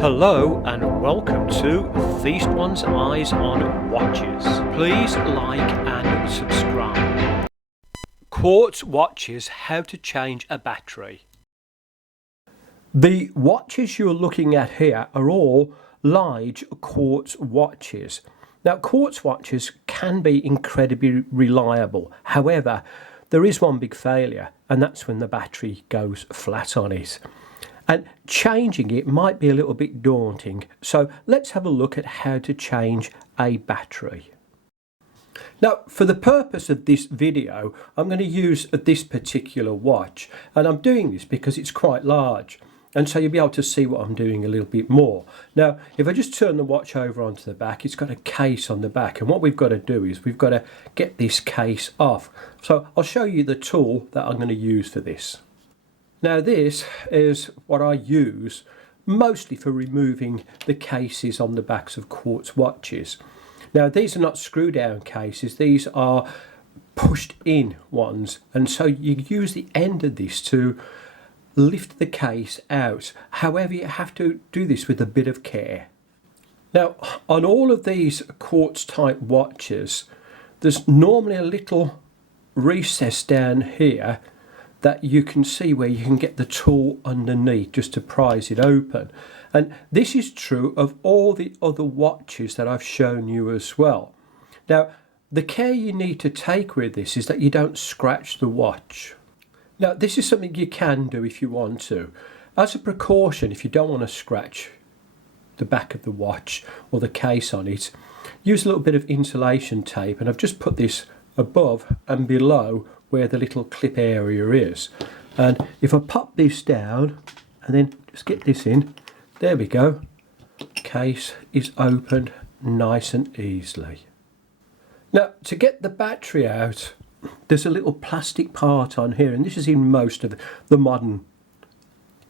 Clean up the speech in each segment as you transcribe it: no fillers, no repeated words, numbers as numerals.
Hello and welcome to Feast One's Eyes on Watches. Please like and subscribe. Quartz Watches, how to change a battery. The watches you're looking at here are all large quartz watches. Now, quartz watches can be incredibly reliable. However, there is one big failure, and that's when the battery goes flat on it. And changing it might be a little bit daunting. So let's have a look at how to change a battery. Now, for the purpose of this video, I'm going to use this particular watch. And I'm doing this because it's quite large. And so you'll be able to see what I'm doing a little bit more. Now, if I just turn the watch over onto the back, it's got a case on the back. And what we've got to do is we've got to get this case off. So I'll show you the tool that I'm going to use for this. Now, this is what I use mostly for removing the cases on the backs of quartz watches. Now, these are not screw down cases, these are pushed in ones, and so you use the end of this to lift the case out. However, you have to do this with a bit of care. Now, on all of these quartz type watches, there's normally a little recess down here that you can see where you can get the tool underneath just to prise it open. And this is true of all the other watches that I've shown you as well. Now, the care you need to take with this is that you don't scratch the watch. Now, this is something you can do if you want to. As a precaution, if you don't want to scratch the back of the watch or the case on it, use a little bit of insulation tape, and I've just put this above and below where the little clip area is. And if I pop this down and then just get this in, there we go. Case is opened nice and easily. Now, to get the battery out, there's a little plastic part on here, and this is in most of the modern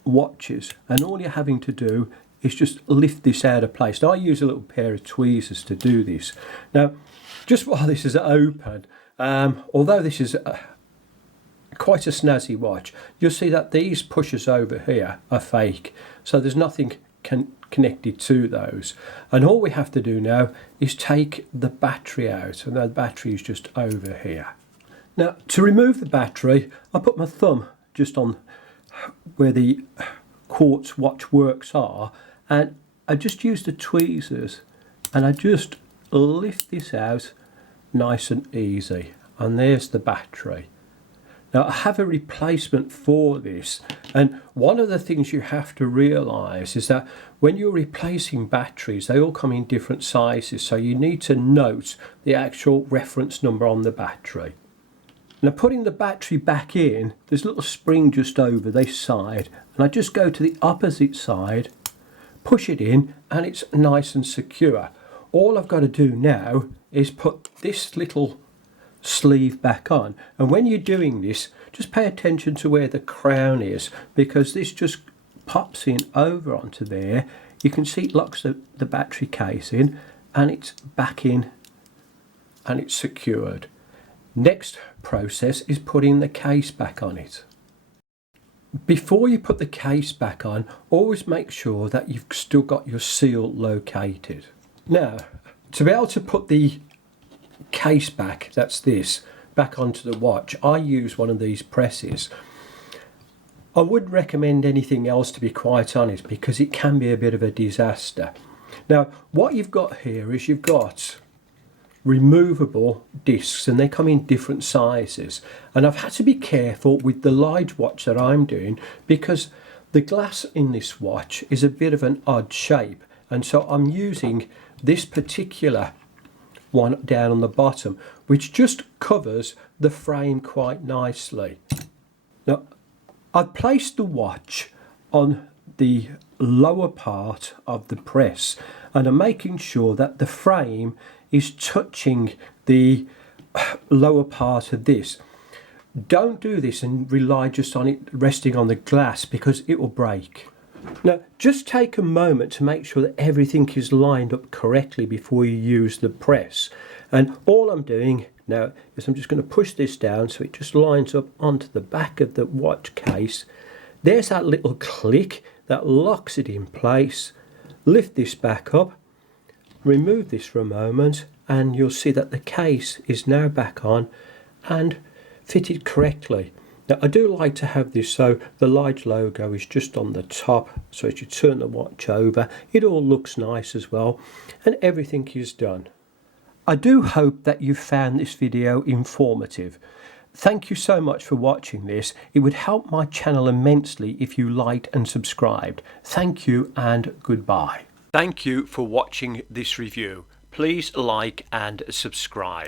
watches, and all you're having to do is just lift this out of place. Now, I use a little pair of tweezers to do this. Now, just while this is open, although this is quite a snazzy watch, you'll see that these pushers over here are fake, so there's nothing connected to those. And all we have to do now is take the battery out, and the battery is just over here. Now, to remove the battery, I put my thumb just on where the quartz watch works are, and I just use the tweezers and I just lift this out nice and easy, and there's the battery. Now, I have a replacement for this, and one of the things you have to realise is that when you're replacing batteries, they all come in different sizes, so you need to note the actual reference number on the battery. Now, putting the battery back in, there's a little spring just over this side, and I just go to the opposite side, push it in, and it's nice and secure. All I've got to do now is put this little sleeve back on, and when you're doing this, just pay attention to where the crown is, because this just pops in over onto there. You can see it locks the battery case in, and it's back in and it's secured. Next process is putting the case back on it. Before you put the case back on, always make sure that you've still got your seal located. Now, to be able to put the case back, that's this, back onto the watch, I use one of these presses. I wouldn't recommend anything else, to be quite honest, because it can be a bit of a disaster. Now, what you've got here is you've got removable discs, and they come in different sizes, and I've had to be careful with the large watch that I'm doing because the glass in this watch is a bit of an odd shape, and so I'm using this particular one down on the bottom, which just covers the frame quite nicely. Now, I've placed the watch on the lower part of the press, and I'm making sure that the frame is touching the lower part of this. Don't do this and rely just on it resting on the glass, because it will break. Now, just take a moment to make sure that everything is lined up correctly before you use the press. And all I'm doing now is I'm just going to push this down so it just lines up onto the back of the watch case. There's that little click that locks it in place, lift this back up, remove this for a moment, and you'll see that the case is now back on and fitted correctly. Now, I do like to have this so the large logo is just on the top, so as you turn the watch over, it all looks nice as well, and everything is done. I do hope that you found this video informative. Thank you so much for watching this. It would help my channel immensely if you liked and subscribed. Thank you and goodbye. Thank you for watching this review. Please like and subscribe.